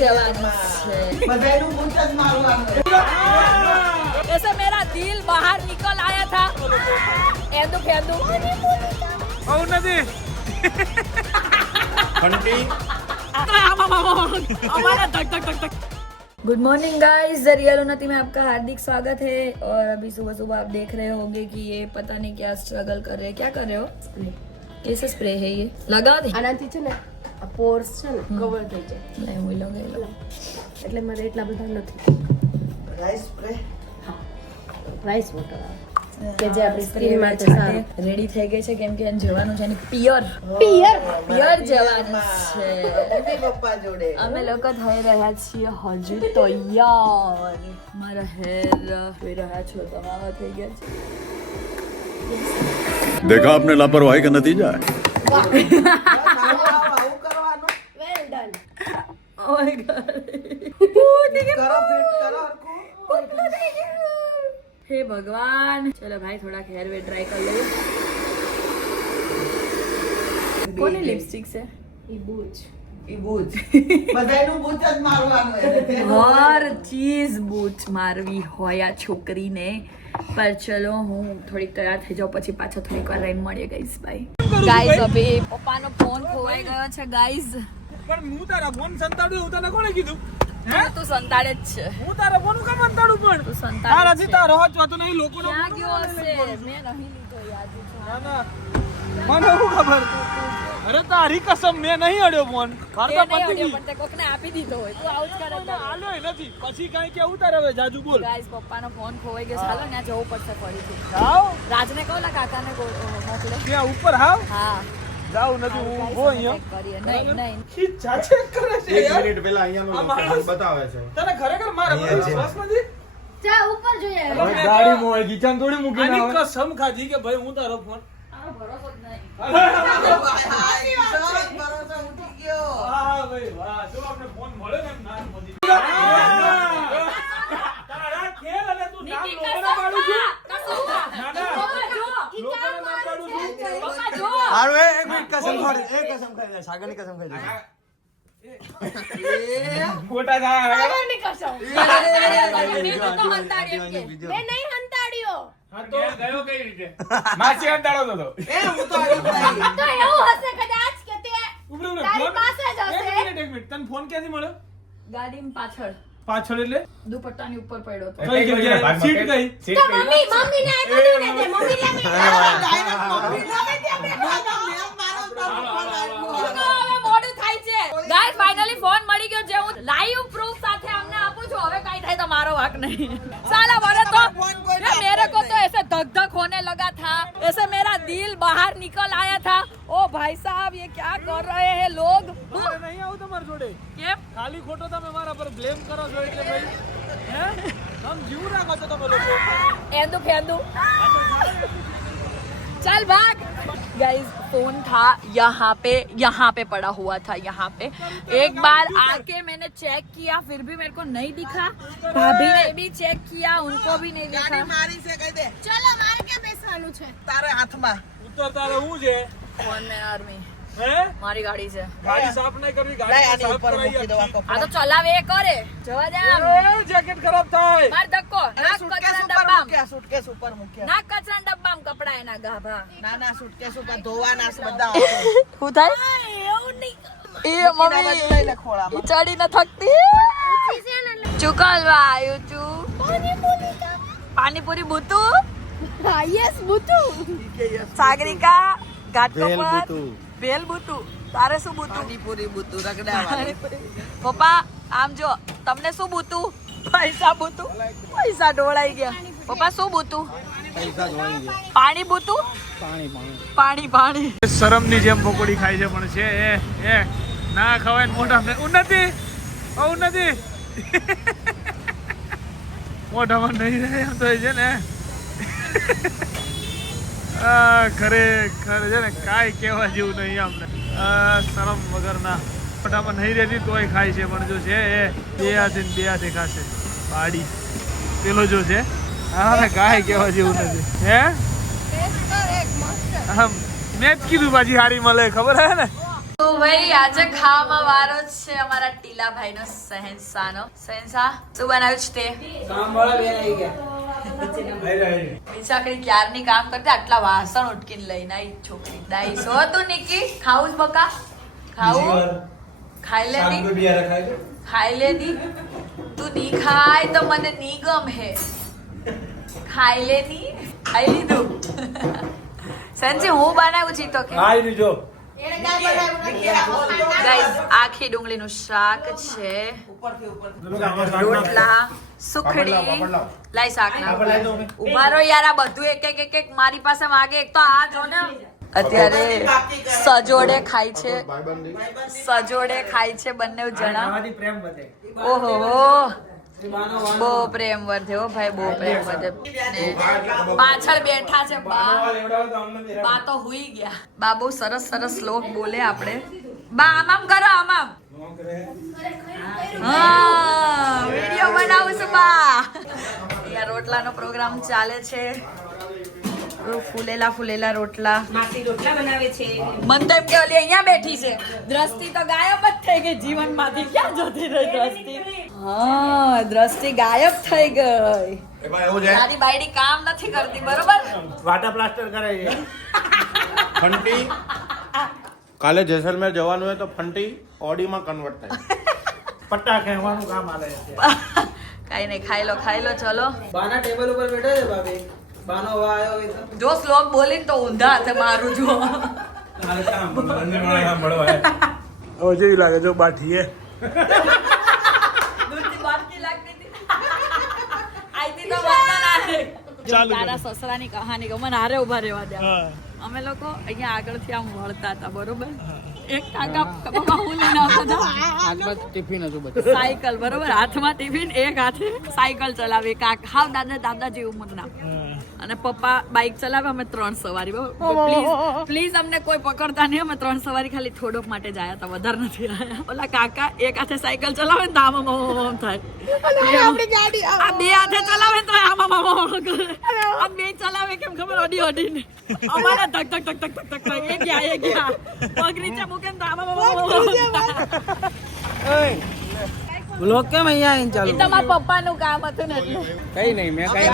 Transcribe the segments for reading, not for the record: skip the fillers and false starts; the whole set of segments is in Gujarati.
જવાનું છે બધાયનું બૂટ જ મારવાનું ऐसे मेरा दिल बाहर निकल आया था એંદુ ફેંદુ ઓ નથી ઘંટી हमारा धक धक धक धक good morning guys, the real उन्नति में आपका हार्दिक स्वागत है। और अभी सुबह सुबह आप देख रहे होंगे कि ये पता नहीं क्या स्ट्रगल कर रहे हैं। क्या कर रहे हो? कैसे स्प्रे है ये? लगा दे આનાથી છે ને આ પોર્સ છે ને કવર થઈ જાય नहीं हुई लगे लो એટલે મારે એટલા બધા નથી राइस स्प्रे રાઈસ વોટર કે જે આપણી સ્કિન માટે સારું રેડી થઈ ગઈ છે કેમ કે એને જવાનું છે ને પિયર જવાનું છે પપ્પા જોડે અમે લોકો થઈ રહ્યા છીએ હજુ તૈયાર મારા હેર જોઈ રહ્યા છો તમારા થઈ ગયા છે देखा आपने लापरवाही का नतीजा है well done Oh my god. हे भगवान, चलो भाई थोड़ा हेयर वे ट्राई कर लो। કોની લિપસ્ટિક છે? ઈ બૂચ બધાયનું બૂચ જ મારવાનું હર ચીઝ બૂચ મારવી હોય આ છોકરીને પર ચલો હું થોડીક તૈયાર થઈ જાઉં પછી પાછા થોડીક વાર રહીને મળીએ ગાઈસ અભી પપ્પાનો ફોન ખોવાઈ ગયો છે ગાઈસ પણ હું તારા ફોન સંતાડ્યો હું તને કોણે કીધું તું સંતાડે જ છે હું તારા ફોન કામ સંતાડું પણ તું સંતાડે તારાથી તારો હાથ વાતો નહીં લોકોનો ક્યાં ગયો હશે મેં નહીં લીધો યાદ ના ના મને શું ખબર અરે તારી કસમ મેં નહીં અડ્યો ફોન મારતા પતી ગઈ પણ તે કોકને આપી દીધો હોય તું આવું જ કરે આલ્યો નથી પછી કાઈ કેવું તારે હવે જાજુ બોલ ગાઈસ પપ્પાનો ફોન ખોવાઈ ગયો ચાલો ને જવું પડશે ફરીથી જાઓ રાજને કહો લા કાકાને મોકલે ત્યાં ઉપર હાવ હા જાવ નથી હું ઊભો અહીંયા કરીએ નહીં નહીં ખીચા ચેક કરે છે એક યાર મિનિટ પહેલા અહીંયાનો લોકેશન બતાવે છે તને ખરેખર મારા પર વિશ્વાસ નથી જા ઉપર જોઈએ ગાડી મોય ગીચાન થોડી મૂકીને આની આવે કસમ ખાધી કે ભાઈ હું તારો ફોન આનો ભરોસો જ નહીં હા ભાઈ વાહ જો આપણે ફોન મળે ને ના મોદી તારા ખેલ અને તું નામ લોકોને પાડું છું ના ના લોકોને નામ પાડું છું પપ્પા જો હારું એક મિનિટ કસમ ખાઈ દે સાગરની કસમ ખાઈ દે ખોટા થાય આગળની કસમ મેં તો હંતાડ્યો કે મે નહીં હંતાડ્યો હા તો ગયો કઈ રીતે માસી અંતાડો તો તો એવું હશે કદાચ કે તે ઉભરો ને તારી ફોન પાસે જ હશે. એક મિનિટ તને ફોન ક્યાંથી મળ્યો ગાડીમાં પાછળ પાછળ એટલે દુપટ્ટાની ઉપર પડ્યો હતો કઈ જગ્યાએ સીટ ગઈ તો મમ્મીને આપ્યું ને તે મમ્મીને મોડું થાય છે ગાઈસ ફાઇનલી ફોન મળી ગયો છે હું લાઈવ પ્રૂફ સાથે અમને આપું છું હવે કઈ થાય તો મારો વાક નહીં સાલા મને તો मेरे को तो ऐसे धक धक होने लगा था ऐसे मेरा दिल बाहर निकल आया था ओ भाई साहब ये क्या कर रहे हैं लोग મારે નહીં આવું તમાર જોડે કેમ ખાલી ખોટો તમે મારા પર બ્લેમ કરો છો એટલે ભાઈ હે તમે જીવ રાખો છો તમે લોકો एंदू फेंदू चल भाग गाइस फोन था यहाँ पे पड़ा हुआ था यहाँ पे एक बार आके मैंने चेक किया फिर भी मेरे को नहीं दिखा भाभी ने भी चेक किया उनको भी नहीं दिखा મારી છે કહી દે ચલો મારે ક્યાં બેસવાનું છે તારે હાથમાં ઉત્તર તારે હું છે फोन में आर्मी હે મારી ગાડી છે ગાડી સાફ નહીં કરવી લઈ ગાડી આની સાફ ઉપર કરાવી મૂકી દો આ આપી. કપડાં. આ તો ચલાવે એ કરે જવા દે આમ જેકેટ ખરાબ થાય માર ધક્કો નાક સુટકેસ કચરા ઉપર ડબ્બામ મૂક્યા સુટકેસ ઉપર મૂક્યા નાક કચરા ડબ્બામ કપડા એના ગાભા ના ના સુટકેસ ઉપર ધોવાના છે બધા હું થાય એવું નહીં એ બાજુ લઈ લે ખોળામાં ચડી ન થકતી ચુકલવા આવ્યું છું પાણીપુરી બુતુ યસ બુતુ સાગરિકા ઘાટ કપર ભેલ બુતુ તારે શું બુતુ પાણીપુરી બુતું રગડાવાળી પપ્પા આમ જો તમને શું બુતુ પૈસા બુતુ પૈસા ઢોળાઈ ગયા પપ્પા શું બુતુ પાણી બુતુ પાણી શરમની જેમ પકોડી ખાય છે પણ છે એ ના ખવાય ને મોઢામાં ઉન્નતિ મોઢામાં નહીં રહે એમ તો છે ને ખરેખર છે ને કાંઈ કહેવા જેવું નહીં અમને શરમ વગરના મોઢામાં નહીં રહેતી તોય ખાય છે પણ જો છે એ બે હાથે ખાશે પાડી પેલો જો છે હા કાંઈ કહેવા જેવું નથી હે મેં જ કીધું પાછી હારી મળે ખબર હે ને તો ભાઈ આજે ખાવામાં વારો જ છે અમારા ટીલાભાઈનો શહેનશાહનો. શહેનશાહ શું બનાવ્યું છે તે? બિચારી ક્યારની કામ કરતી આટલા વાસણ ઉટકીને લઈને આવી છોકરી. દાઈ સો તું નિકી ખાવું જ બકા ખાવું ખાઈ લે ની ખાઈ લે ની તું ની ખાય તો મને ની ગમે. ખાઈ લે ની ખાઈ લીધું. સંજી હું બનાવું છું તો કે ગાઈસ આખી ડુંગળીનું શાક છે, રોટલા, સુખડી, લાઈ શાક ના ઉભા રહો યાર. આ બધું એક મારી પાસે માગે. એક તો આ જો ને અત્યારે સજોડે ખાય છે, સજોડે ખાય છે બંને જણા. ઓહો બહુ પ્રેમ વધે હો ભાઈ, બહુ પ્રેમ વધે. પાછળ બેઠા છે બા તો હુઈ ગયા. બા બહુ સરસ સરસ શ્લોક બોલે. આપણે બા આમ કરો આમ. હા વિડિયો બનાવું છું બા. અહીંયા રોટલાનો પ્રોગ્રામ ચાલે છે. ફૂલેલા રોટલા બનાવે છે. મન તો એમ કે ઓલી અહીંયા બેઠી છે. દ્રષ્ટિ તો ગાયબ જ થઈ ગઈ જીવનમાંથી. ક્યાં જતી રહી દ્રષ્ટિ? હા દ્રષ્ટિ ગાયબ થઈ ગઈ. તારી બાયડી કામ નથી કરતી બરોબર. વાટા પ્લાસ્ટર કરાય છે. ફંટી કાલે જેસલમેર જવાનું હોય તો ફંટી ઓડીમાં કન્વર્ટ થાય. પટ્ટા કહેવાનું કામ આલે છે. કઈ નહીં ખાઈ લો ચલો. બાના ટેબલ ઉપર બેઠો છે ભાભી. બાનો વાયો જો શ્લોક બોલીને તો ઊંધા હાથે મારું જો. હવે જેવી લાગે જો બાઠીએ તારા સસરાની કહાની મને હારે ઉભા રહેવા દે. અમે લોકો અહીંયા આગળથી આમ વળતા હતા બરોબર. એક કાકા પપ્પા હું લઈને આવતા હતા ટિફિન હતું સાયકલ બરોબર. હાથમાં ટિફિન, એક હાથે સાયકલ ચલાવે. કાકા હાવ દાદા જેવું ઉંમરના. અને પપ્પા બાઇક ચલાવે. અમે 3 સવારી. પ્લીઝ અમને કોઈ પકડતા નહીં. અમે 3 સવારી ખાલી થોડોક માટે જ આવ્યા હતા, વધારે નથી આવ્યા. ઓલા કાકા એક હાથે સાયકલ ચલાવે ને તો આમ થાય. આ બે હાથે ચલાવે તો આમ કરે. આ બે ચલાવે કેમ ખબર? અડી ને અમારા ધક ધક ધક ધક ધક ધક. એ ગયા પગ નીચે મૂકે ને તો આમ બ્લોક કેમ અહીંયા આવીને ચાલુ? એ તો મારા પપ્પાનું કામ હતું ને એટલે. કઈ નહીં મેં કઈ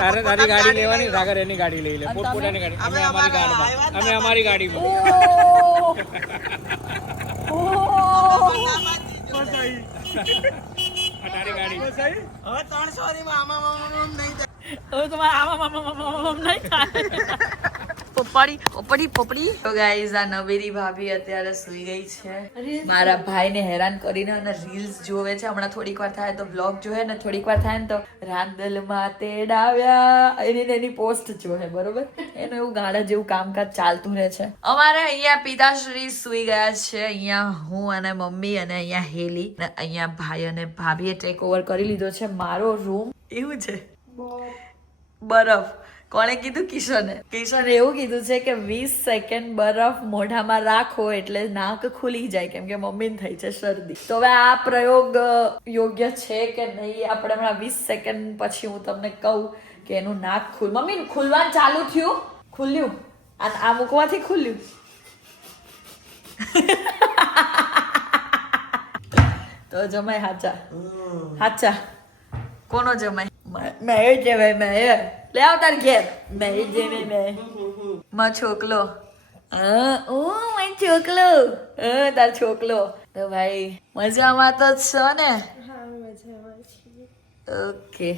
તારે તારી ગાડી લેવાની, સાગર એની ગાડી લઈ લે. પોતપોતાની ગાડી. અમે અમારી ગાડીમાં. અમે અમારી ગાડીમાં. તારી ગાડી હવે 300 ની માં આમાં નહીં થાય. હવે તમારે આમાં નહીં થાય. પોપડી. તો ગાઈઝ આ નવેરી ભાભી અત્યારે સુઈ ગઈ છે. મારા ભાઈને હેરાન કરીને અને રીલ્સ જોવે છે. હમણાં થોડીક વાર થાય તો વ્લોગ જોવે ને થોડીક વાર થાય ને તો રાંદલમાં તેડાવ્યા એની પોસ્ટ જોવે બરોબર. એનું એવું ગાડા જેવું કામકાજ ચાલતું રહે છે. અમારે અહીંયા પિતાશ્રી સુઈ ગયા છે. અહીંયા હું અને મમ્મી અને અહીંયા હેલી અને અહીંયા ભાઈ અને ભાભીએ ટેક ઓવર કરી લીધો છે મારો રૂમ. એવું છે બરફ. કોણે કીધું? કિશને એવું કીધું છે કે 20 સેકન્ડ બરફ મોઢામાં રાખો એટલે નાક ખુલી જાય, કેમ કે મમ્મીને થઈ છે શરદી. તો હવે આ પ્રયોગ યોગ્ય છે કે નહીં આપણે હમણાં 20 સેકન્ડ પછી હું તમને કહું કે એનું નાક મમ્મી ખુલવાનું ચાલુ થયું. ખુલ્યું આ મૂકવાથી ખુલ્યું. તો જમાય હાચા કોનો જમાય? મેં જવાય મેં લે આવ તાર ઘેર. મેં જેમે મેં માં છોકલો. છોકલો તાર છોકલો. તો ભાઈ મજામાં તો છો ને? ઓકે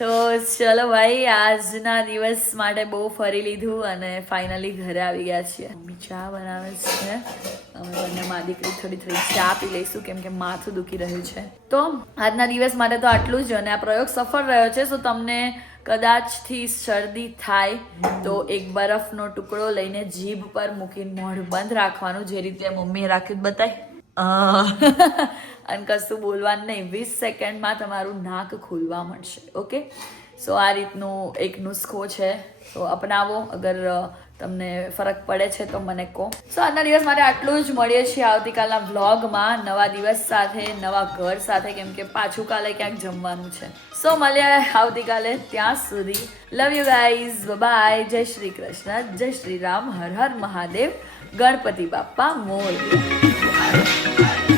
તો ચલો ભાઈ આજના દિવસ માટે બહુ ફરી લીધું અને ફાઇનલી ઘરે આવી ગયા છીએ. મમ્મી ચા બનાવે છે. અમે બંને મા દીકરી થોડી ચા પી લઈશું કેમ કે માથું દુખી રહ્યું છે. તો આજના દિવસ માટે તો આટલું જ. અને આ પ્રયોગ સફળ રહ્યો છે. તો તમને કદાચથી શરદી થાય તો એક બરફનો ટુકડો લઈને જીભ પર મૂકીને મોઢું બંધ રાખવાનું, જે રીતે મમ્મીએ રાખ્યું બતાય. અને કશું બોલવાનું નહીં. 20 સેકન્ડમાં તમારું નાક ખુલવા મળશે. ઓકે સો આ રીતનું એક નુસ્ખો છે. તો અપનાવો. અગર તમને ફરક પડે છે તો મને કહો. સો આજના દિવસ માટે આટલું જ. મળીએ છીએ આવતીકાલના વ્લોગમાં નવા દિવસ સાથે, નવા ઘર સાથે, કેમ કે પાછું કાલે ક્યાંક જમવાનું છે. સો મળીએ આવતીકાલે. ત્યાં સુધી લવ યુ ગાઈઝ. બાય. જય શ્રી કૃષ્ણ, જય શ્રી રામ, હર હર મહાદેવ. ગણપતિ બાપ્પા મોરયા.